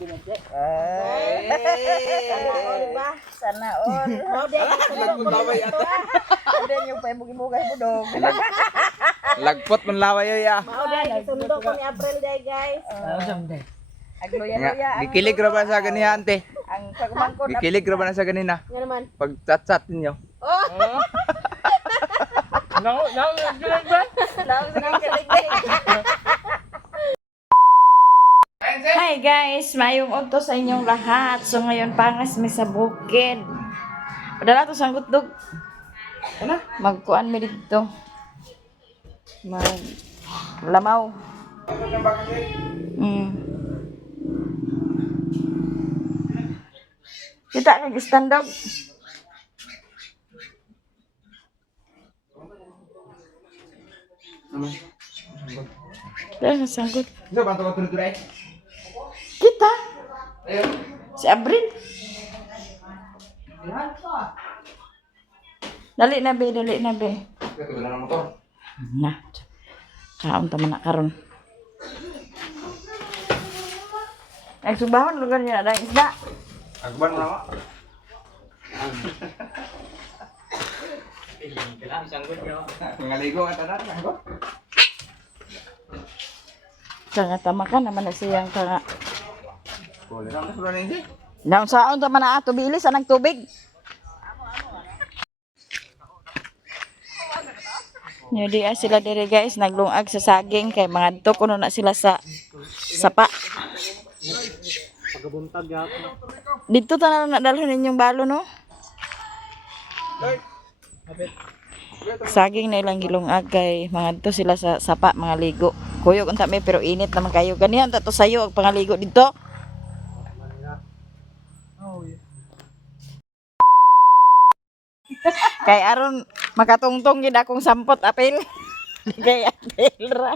Sana all ba? Sana all. Mau dia nagpulaway ito. Ada yung paibugi-bugay mo dog. Lagpot man laway ya. Mau dia nagsundo ko ni April day guys. Agloya-loya. Gikilig ra ba sa ganiya ante? Ang pagmangkot. Gikilig ra ba na sa ganina? Nga naman. Pag chat-chat ninyo. Hi guys, mayong udto sa inyong lahat. So ngayon pangas may sa bukid. Padala to sang gutdog. Magkuan mi dito. Lamaw. Kita kag stand up. Dah sanggut. So bantu tuloy-tuloy. Kita. Ayo. Si Abril. Dali na be. Ito na ng motor. Nah. Kaon ta man karon. Nagsubahon lugar niya ada isda. Agban mo na. Ngaligo ka tanan, ngaligo. Kanga tamakan naman na siyang kanga. Boleh na sudah ni. Naon saon ta man ato bilis anang tubig. Jadi sila diri guys naglungag sa saging kay mga adto kuno na sila sa sapa. Pagabuntag ya. Dito ta na dalhon ninyong balo no. Saging na ilang gilungag kay mga adto sila sa sapa mga ligo. Kuyog unta may pero init naman kayo. Ganihan ta to sayo ang pangaligo dito. Kay aron makatungtong gid akong sampot apil. Kay apil ra.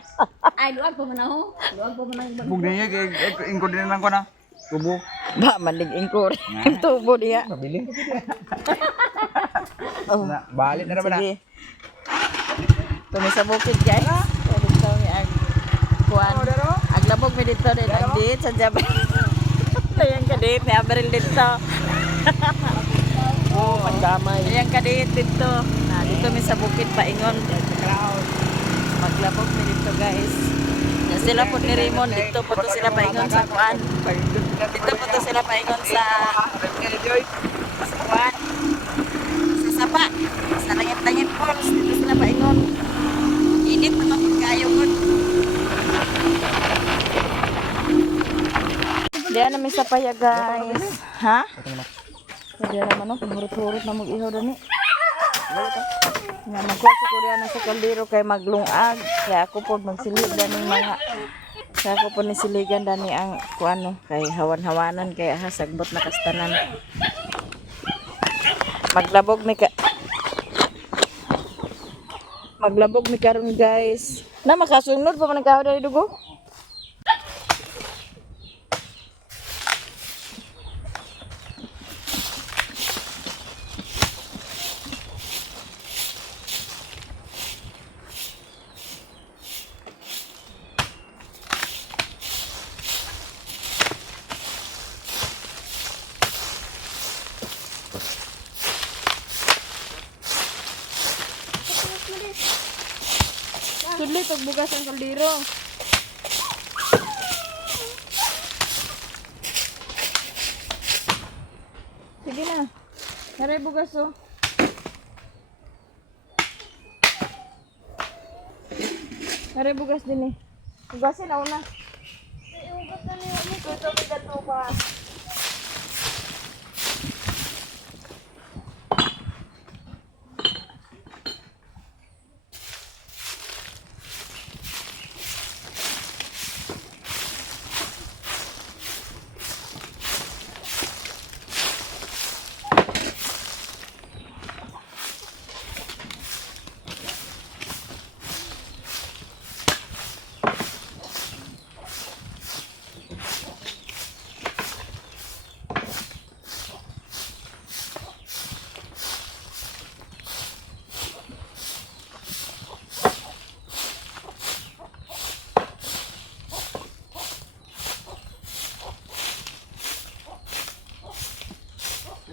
Ay, luwag pa man ako. Luwag pa man ako. Bug niya kay ingko din lang ko na. Tubo. Ba malig ingkor. Tubo diya. Mabili. Na, balik na ba na? Sige. Tumi sa bukid guys. Dito mi ang kuan. Aglabog mi dito din ang dit sa Jabal. Ayan ka dit ni Abril dito. Oh, pandamay. Ayan ka dit dito. Na dito mi sa bukid paingon. Maglabog mi dito guys. Yan sila po ni Raymond dito po to sila paingon sa kuan. Dito po to sila paingon sa kuan. Sa sapa. Sa langit-langit falls dito sila paingon. Init naman kayo ko. Diyan namin sa paya guys. Ha? Diyan naman no, pumurot-hurot na mag-ihaw dani. Nga magkuha ko diyan sa kaldero kay maglungag. Kaya ako po magsilig daning mga kaya ako po nisiligan dani ang kuano kay hawan-hawanan kay sagbot na kastanan. Maglabog mi karon guys. Na makasunod pa man kaho dali dugo. Sudli pagbugas ang kaldero. Sige na. Naray bugas oh. Naray bugas din eh. Bugasin na una. Iugas na niyo. Ito bigat pa.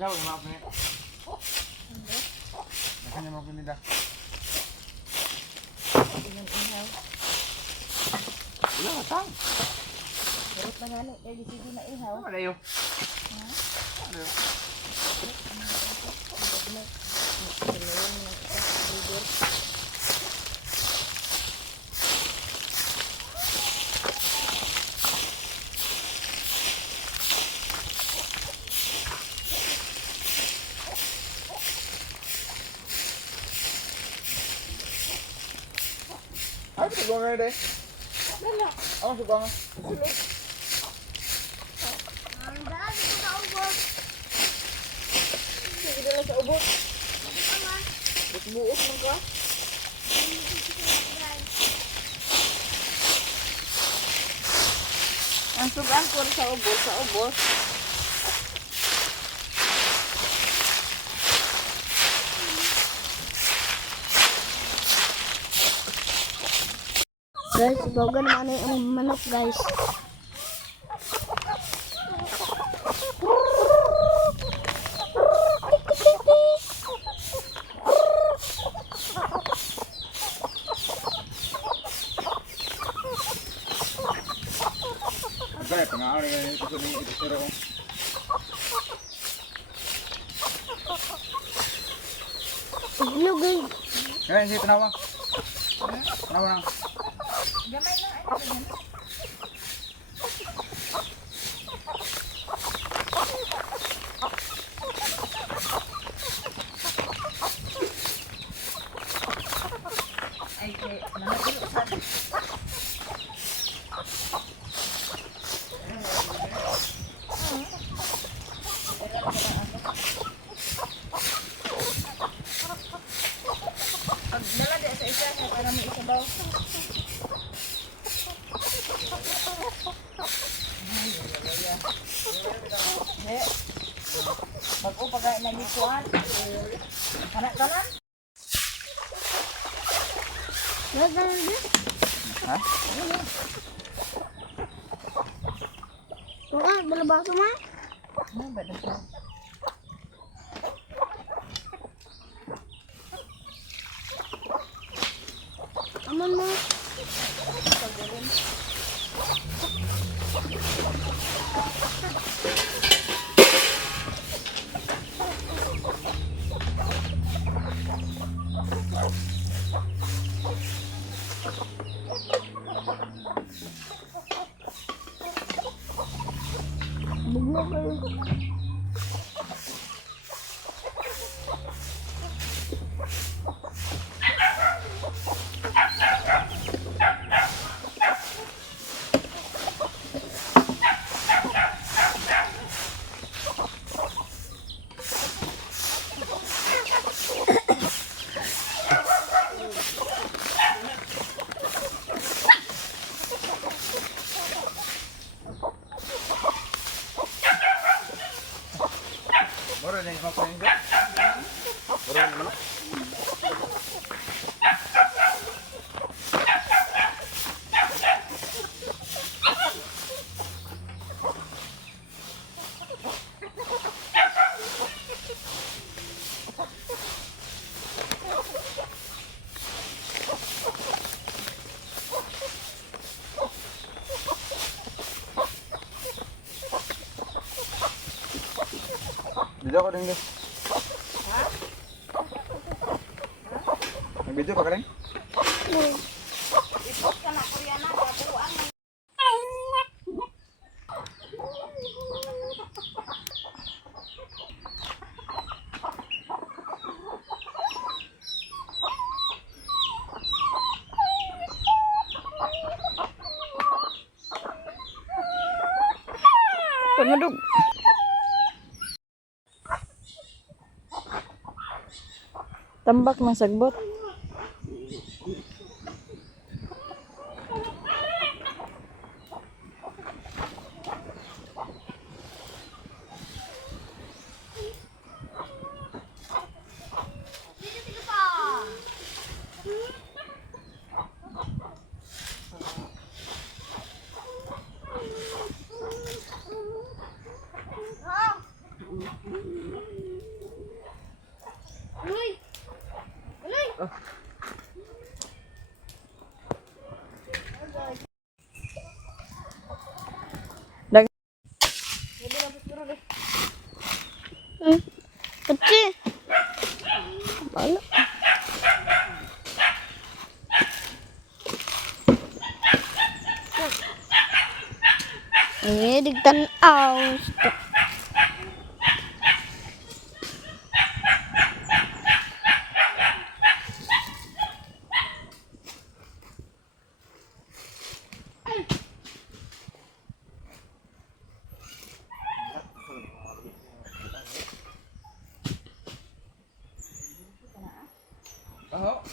Ikaw, yung mga pinita. Nakan yung mga pinita. Ihaw. Wala ka tang. Garot na nga ni. Kaya di sige na ihaw. Wala yun. Wala yun. Ay, subukan nga deh. Ako, subukan nga. Sige dala sa ubot. Buot mo ka. Ang sugan ko sa ubot, sa ubot. Guys, bawagan naman yung manok guys. Agak, tengah hari ini itu ni itu terus. Hello guys. Eh, ini kenapa? Kenapa nang? Gamay lang. Ano ba yan? Ay, nanatilo sa Pagdala di sa isa para may isabaw. He. Pag-o pagay na gikuan. Kanan. Bawagan na. Ha? Oo, balabaso mo. Ano ba ito? Aman mo. Bugno kayo. Baru ada yang makan ini. Baru yang mana? Video ko din guys. Ha? Nag-video pa ka rin? Ipot ka na Koreana, kapuruan man. Panadog. Tambak ng sagbot. Aw, stop. Oh.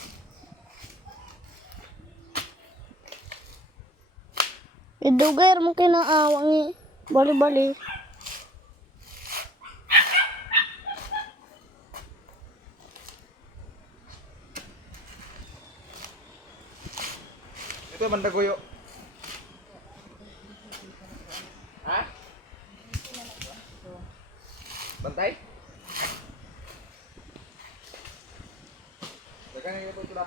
Idugay mo kinaawa ni bali-bali. Ito banda goyo. Ha? Bantay? Dagan na ito sila.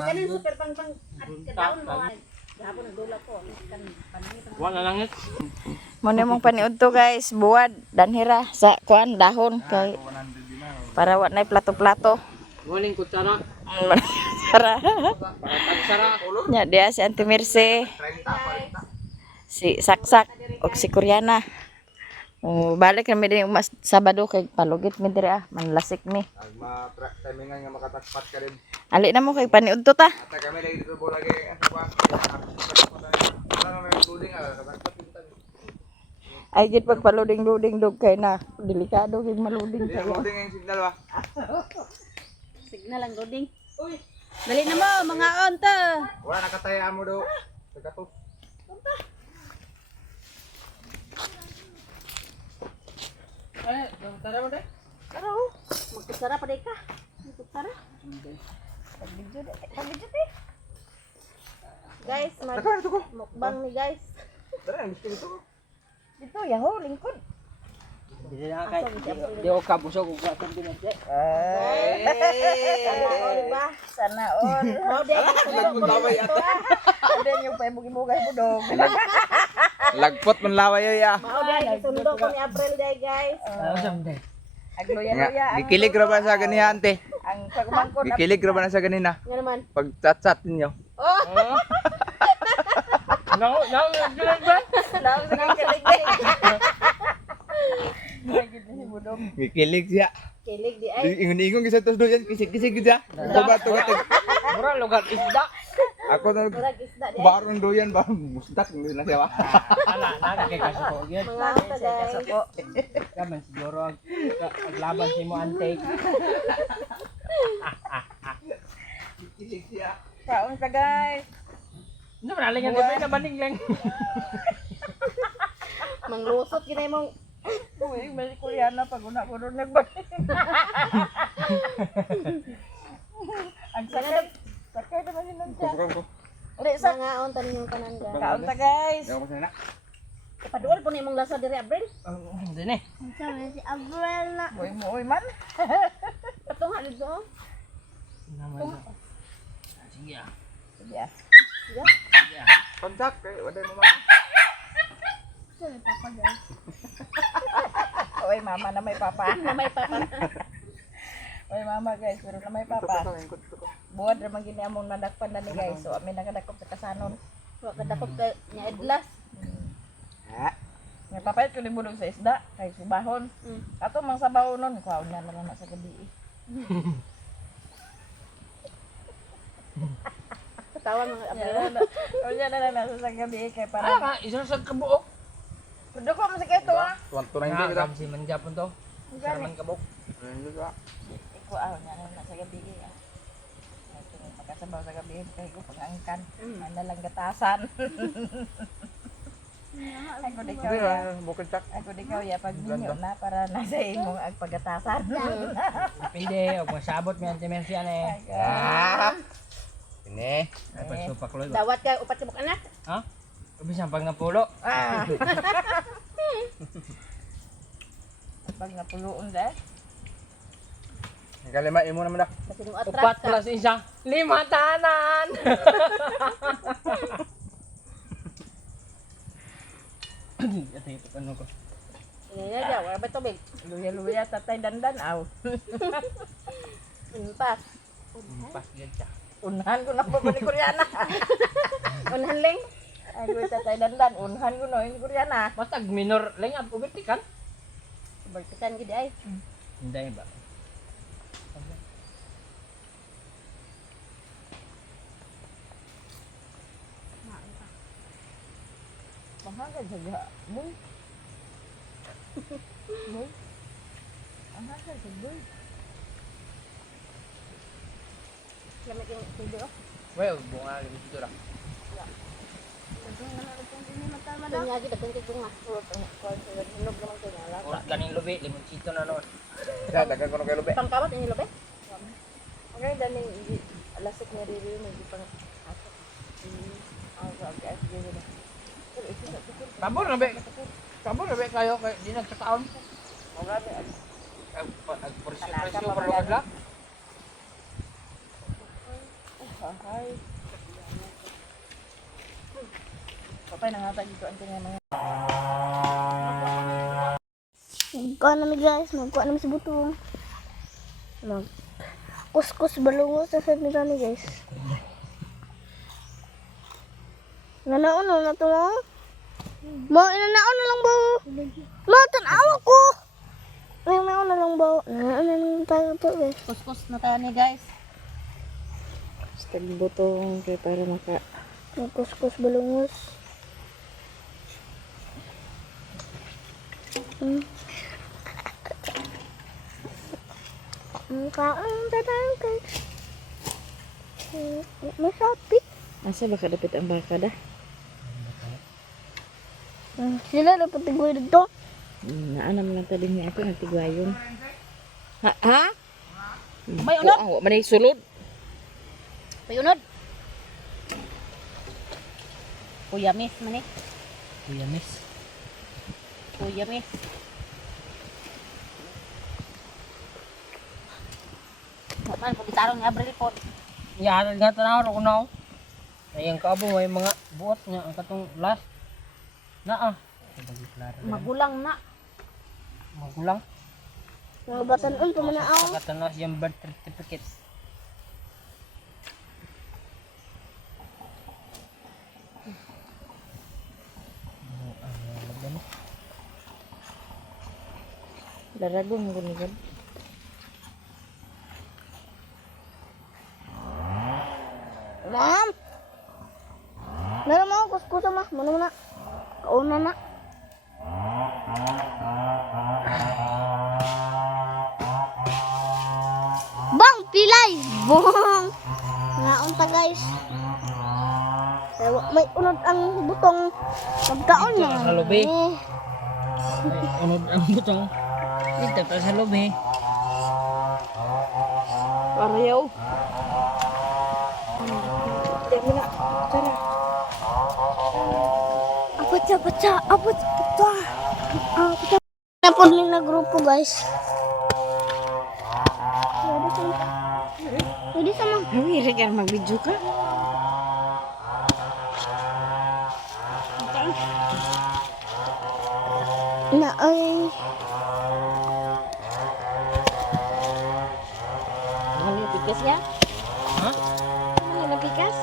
Ganun super pang kadaon mo. Gahapon nagdula ko. Kan paningit. Wala lang yun. Muna mong paniud to guys, buwad, danhira, sa kuan, dahon, kay para wa na plato-plato. Waling kutsara. Para. Para tagsara. Nya dia si Auntie Mercy, si Saksak, o si Koreana. Balik kami din mas Sabado kay palugit mi diri manlasik mi. Timingan nga makatakpat ka rin. Ali na mo kay paniud to ta. Ata kami lagi dito bola lagi. Ano may tuling katakpat dito. Ay gid pag paluding-luding dog kay na delikado gid maluding Hindi kay. loading ang signal ba? Signal ang loading. Dali na mo mga onta. Wala nakataya mo do. Tagato. Ay, tara mo de. Pero magkusara pa day ka. Magkusara. Pag-video ti. Guys, Taka dito ko. mukbang ni guys. Tara, gusto dito ko. Dito yaho lingkod. Di ako kabusog kung bakit din natin. Sana all ba? Sana all. Mao day Laway ata. Ada yung paibugay mo dog. Lagpot man laway yo ya. Mao day sundo ko ni April day guys. Agloya-loya ang Gikilig ra ba sa ganihan ante? ang pagmangkot na Gikilig ra ba na sa ganina? Nga naman. Pag chat-chat ninyo. No, gilag ba? lang sa kilig. Lagi din si Budong. Gikilig siya. Kilig di ay. Ingon-ingon gisa tos doyan, kisig-kisig gisa. Tugat-tugat. Mura lugar isda. Ako na Murag isda di ay. barong doyan ba musdak hindi na siya. Ana kay kasako gyud. Mga onta guys. Kasako. Kaman siguro aglaban si mo ante. Gikilig siya. Kaon ka guys. Ano man aling nga na baning lang. Manglusot kinay mong Uy, may Koreana pag una ko ron nagbalik. Ang sakay naman yun nun siya. Kukukan ko. Uli sa mga onta ninyong kanan guys. kaon ta guys. Ayaw ko sa na. Ipaduol po ni mong lasa diri April. Hindi ni. Si Abril na. Uy mo uy man. Patong halid do. Naman. Sige ah. Sige ah. Kontak kay waday mo man. Uy mama na may papa. Na may papa. Uy mama guys, pero na may papa. Buwad ra man gini among nadakpan na ni guys. So amin nakadakop sa kasanon. Wa kadakop kay nya Edlas. Ha? May papayat ko libulog sa isda kay subahon. Ato mang sabaw nun, kaon na naman sa gabi. Tawa mga April. O yan na lang sa gabi kay Ala para. ka isa sa kabuok. Kudo ko masik ito ah. Tuwan to na hindi Nga kita. si manjapon to. Sarman kabuk. Hindi ka. Iko aw na na sa gabi ah. Ito yung pagkasabaw sa gabi kay ko pangangkan. Ano lang gatasan. Ako di Hindi ka ba bukod chak. Ako di ka ya pag ninyo na para nasa imong ag pagatasan. Pwede og masabot mi ante Mercy ane. Ah. Ini. Ay pagsupak loy. Dawat ka upat ka anak. Ha? Bisang pag napulo. Ah. Pag napuloon dahil. Kalima imo naman dak. Kasi nung Upat atras ka. plus isa. 5 tanan. Ito yung ano ko. Ini aja, wala ba tubig? Luya-luya tatay dandan aw. Impas. Pas yan siya. Unhan ko na po ba ni Koreana. Unhan ling. Ay ko tatay dandan, unhan ko no yung Koreana. Matag minor lang ang puberty kan? Berkesan gid ay. Hindi ba? Mahal juga. Boy. Boy. Mahal juga boy. Lamig yung video. Well, bunga lagi dito ra. Kanya gid dagan kay bunga. Hinog naman ko na lang. Or ganing lubi, limoncito na noon. Ya, dagan ko no kay lobe. Pangkawat ini lobe. Okay, dani lasik ni Riri may pang asok. Ang sabi ay sige na. Pero ito na ito. Kabur na be. Kabur na be kayo kay di nagkataon. Mga be. Presyo presyo per wala. bahay. Papay nangata dito ang tingnan mga. Magkuha namin guys, magkuha namin sa butong. Kuskus balungos sa side nila ni guys. Nanaon na to mo? Mo, inanaon na lang ba? Mo, tanawa ko! Inanaon na lang ba? Inanaon na lang tayo to guys. Kuskus na tayo ni guys. Stag butong kay para maka. Kuskus balungos. Kaon tayo guys. Masapit. Asa baka dapat ang baka dah? Sila dapat tigway dito. Naanam lang tadi ni ako nagtigwayon. Ha? Ha? May unod. Ang manay sulod. Payunod. Kuya Miss man eh. Kuya Miss. Kuya Miss. Man, pagkitarong ni Abril po. Yan nga tanaw ko na. Ayang kabo may mga buot nga ang katong last. Naa. Magulang na. Magulang. Mga batanon pa man ako. Katanos yung birth certificate. Daragong ko ni gan. Ma'am! Meron mo ako kuskusa ma. Muna muna. Kauna na. Bang! Pilay! Bong! Naunta guys. Kaya may unod ang butong pagkaon Dito niya. sa lobby. Ay, unod ang butong. Dito pa sa lobby. Parayaw. Diyan na. Tara. Apatsa, apatsa, apatsa, apatsa. Apatsa. Napod ni na grupo guys. Pwede sa mga. Hawiri ka mag-video ka. Na ay. Ano yung pikas niya? Ha? Ano yung pikas?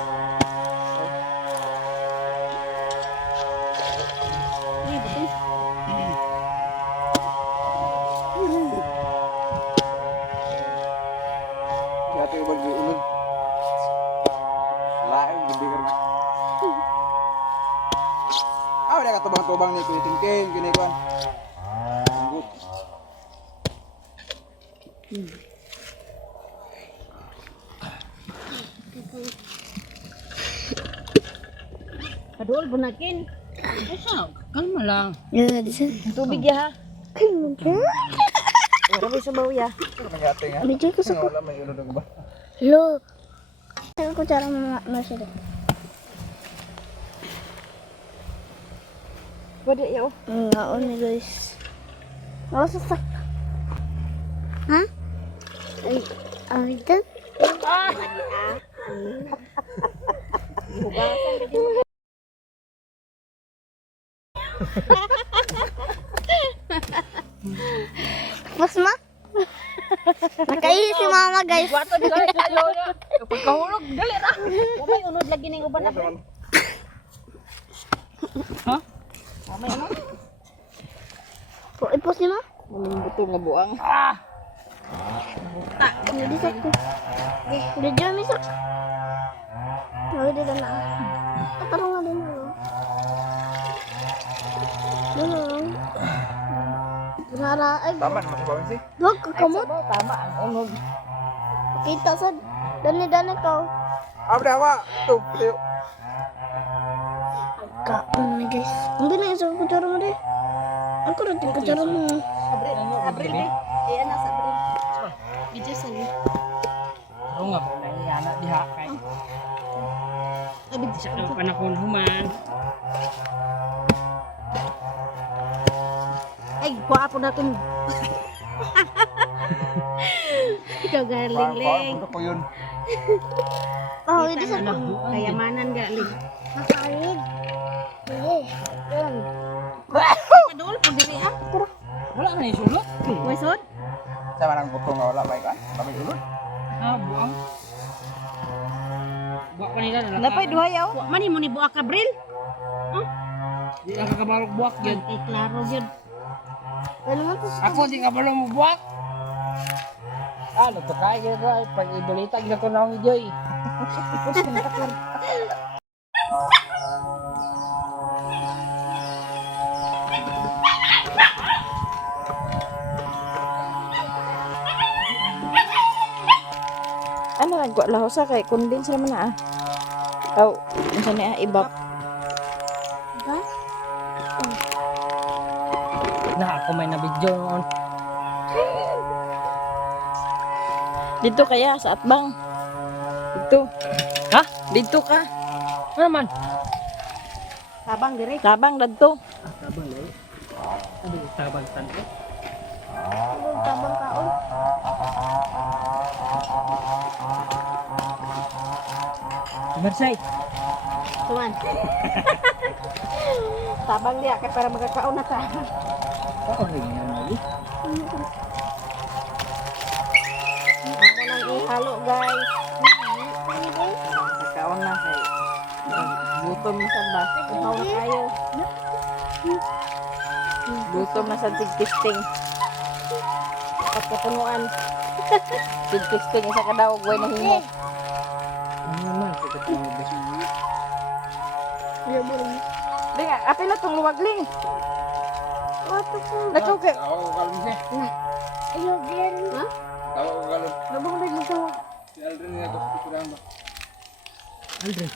Dati ko mag-iulog. Laing, gabi ka rin. Wala ka tubang-tubang ni Kuya Tingking, kinikuan. Anggot. Padul bunakin. Asa? Kalma lang. Ya, di sana. Tubig ya ha. Kayo ka? Wala may sabaw ya. Ano nag-ate nga? Medyo ko sa ko. Wala may ulog ba? Lo. Saya ko cara na siya. Pwede yaw. Ngaon ni guys. Wala sa sak. Ha? Ay, ito. Mas ma? Nakaihi si mama guys. Wato di ka tayo. Pagkahulog dali ra. May unod lagi ning uban na. Ha? May unod. Ipos ni ma? Muling butong nga buang. Hindi sa ko. Udah jam misak. Udah dia na. Tarong nga din mo. Dulu. Nara ay Taman, masibawin si. wag ka kamot. Tama ang unod. Kita sa dani ko. Abda hawa. Tuh, tuh. Kaon na guys. Ang na sa kutsara mo de. Ako rin yung kutsara mo. Abril di. Iya na sa Abril. Video sa ni. Pero nga ba na yana diha kay. Sa panahon human. Ay, gwapo na tong. Ikaw galing leng. Punta ko yun. Oh, hindi sa Kayamanan gali. makalit. Eh, yan. Kadol pag diri ah. Wala na yung sulot. Wesod. Sama nang butong nga wala may kan. Kami ulod. Buang. Buak pa nila. Napay duha yaw. Wa man mo ni buak kabril. Di lang kakabalog buak yun. Eh klaro gyud. Ano man to? Ako di kabalo mo buak. Nagpakain ka ko. Pag ibalitag na ko na akong Joy. Ano nagwa laho sa kay condense naman na ah. Aw, unsa ni ah ibap. Na ako may nabidyo noon. Dito kaya sa atbang. Dito. Ha? Dito ka. Ano naman? Tabang diri. Tabang dadto. Tabang na Ano yung tabang tanto? Ang tabang kaon. Bersay. Tuman. Tabang dia kay para magkakaon na ta. Oo, rin yan lagi. Amo nang ihalo guys. Kaon na kay. Gutom na sa bas. Ihaw na kayo. Gutom na sa tigtisting. Dapat kapunuan. Tigtisting isa ka daw way na himo. Ano naman? Sikat mo bes. Iya, boleh. Di nga, apil na tong luwagling. What the fuck? Lakaw kay. Ako ko kalon siya. Ayo, Gil. Ha? Ako ko kalon. Labang na mo sa. Si Aldrin nga to kurang ba. Aldrin.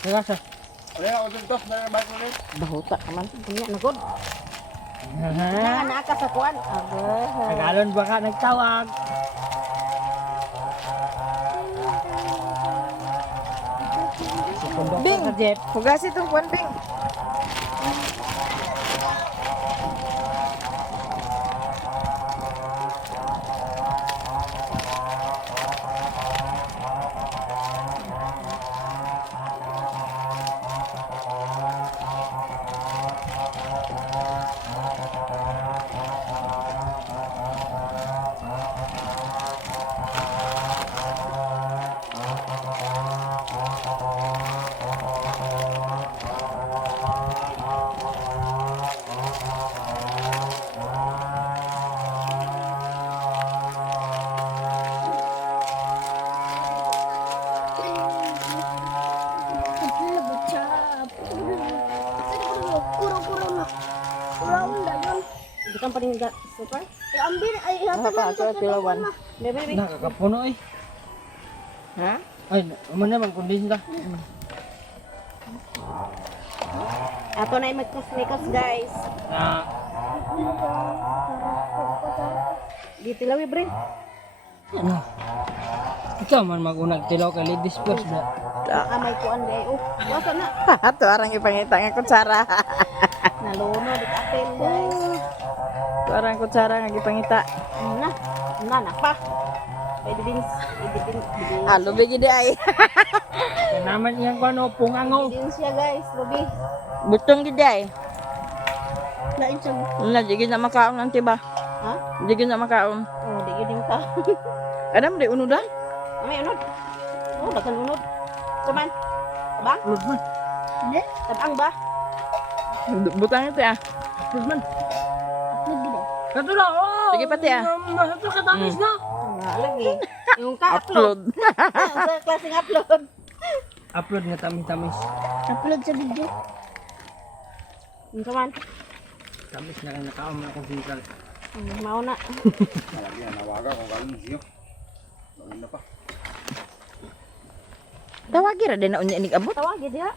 Nagasa. Wala na ako dito. Meron na bike ulit. Bahuta ka man. Unya na gud. Ha? Naa ka sa kuan. Tagalon ba ka nagtawag? Bing, Sa Jeff. hugasi tong kuan Bing. Bukan paling enggak super. Ambil, ay, Apa ato pilawan. Bebe. Nakakapuno eh. Ha? Ay, ano naman kondensya. Ato na imikos guys. Na, Dito lawi bre. ano? Ikaw man magunag tilaw kay ladies first na. May kuan day. Oh, wasa na. Ato arang ipangita nga kutsara. Naluno dit apel guys. Ato arang kutsara nga gipangita. Na pa. Pwede din Halo bigi di ay. Kaya naman iyang kano, pungangaw. din siya guys, Ruby. Butong gid ay. lain sa Na jigi na makaon nanti ba? Ha? Jigi na makaon. Oh, di yun ka. Adam di unudan? May unod. Oh, dagan unod. Saman. Tabang? Lord man. Hindi? Tabang ba? Butang ito ah. Lord man. Nagbidaw. Kato na, oh! Sige, pati, ah. Ito katamis na. Lagi. Yung ka-upload. Upload. Sa klaseng upload. Upload nga tamis-tamis. Upload sa video. Yung saman. Tamis na lang nakaom na akong singkal. Mauna. Lagi na nawaga kung kalon siyo. Kalon na pa. Tawagi ra din na unya inig abot. Tawag dia.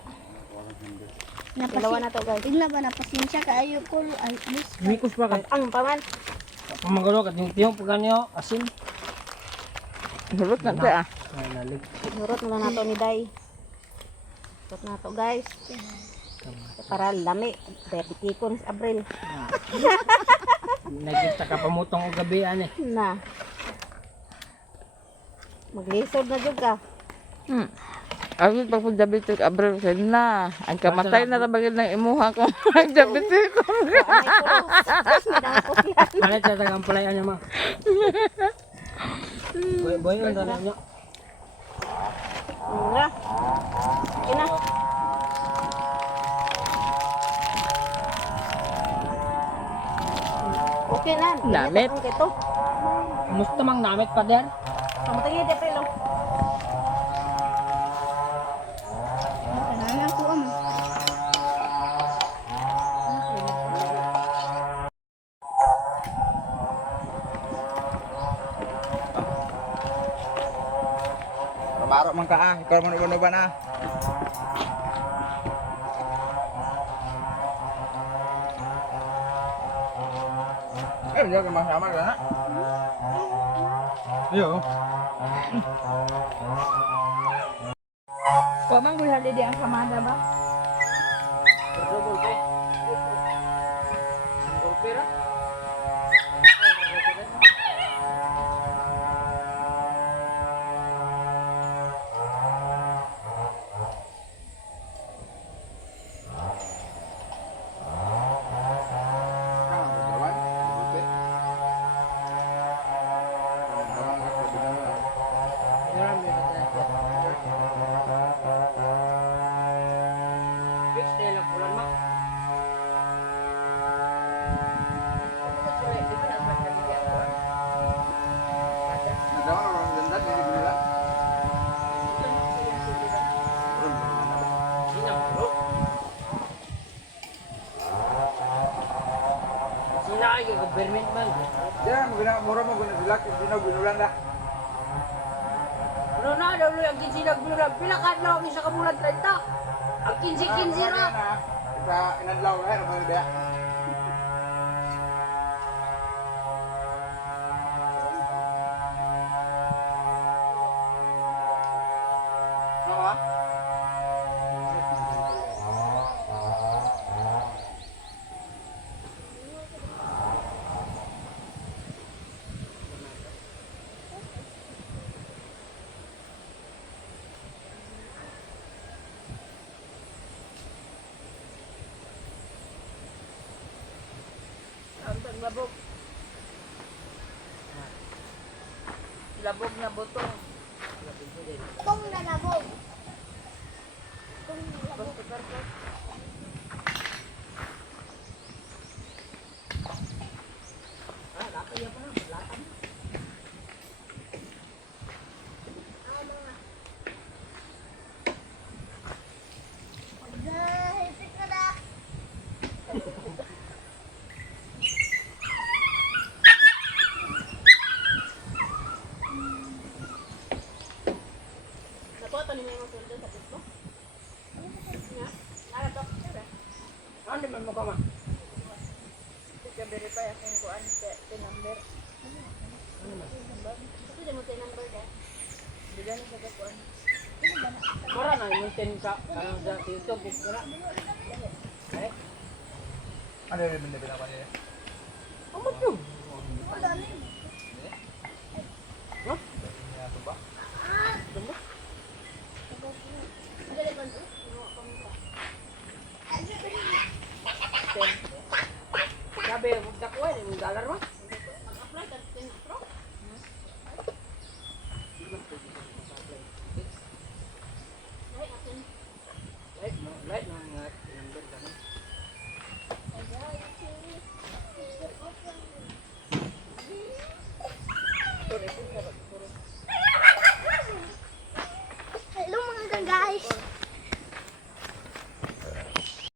Dalawa na to guys. Tingnan ba na pasensya kaayo ko ay miss. Mikos pa ka. Ang paman. Pamagalo ka tiyong pag kanyo, asin. Hulot na to ah. Ay, nalig. Nurot na lang nato ni Day. Nurot na to guys. Para lami. Kaya pitikon sa Abril. Nagkita ka pamutong o gabi, ane. Na. Maglisod na jud ka. Ako pag diabetic abro kay na. Ang kamatay na rabagin ng imuha ko. Ang diabetic ko. Palit sa tagang palayan niya ma. Boy ang dala niya. Nga. Ina. Okay na. Namit. Ang kito. Musta mang namit pa din? Kamutingin de pelo. Kailangan ako am. Mabaro man ka ah. Ikaw man uban na. Jaga sama kan? Iya. Kau mang gula di ang kamada ba? Sila ay government man. Jangan menggunakan murah menggunakan dilak dino binulan dah. Ano na daw ang 15 nagbulan. Pila ka adlaw ni sa kabulan 30. Ang 15 ra. Kita inadlaw lah naman dia. Apa? Ang labog. Labog na butong. Kung nalabog. Hipit na na. Nakuha to ni may sweldo sa pisto. Nya. Ara to. Ano man mo ka ma? Verify akong kuan sa number. Ito din mo tay number ka. Diyan sa kuan. Mara na maintain ka ano sa TikTok wala. Ada yang benda-benda apa ni? Amo to. Ang dami.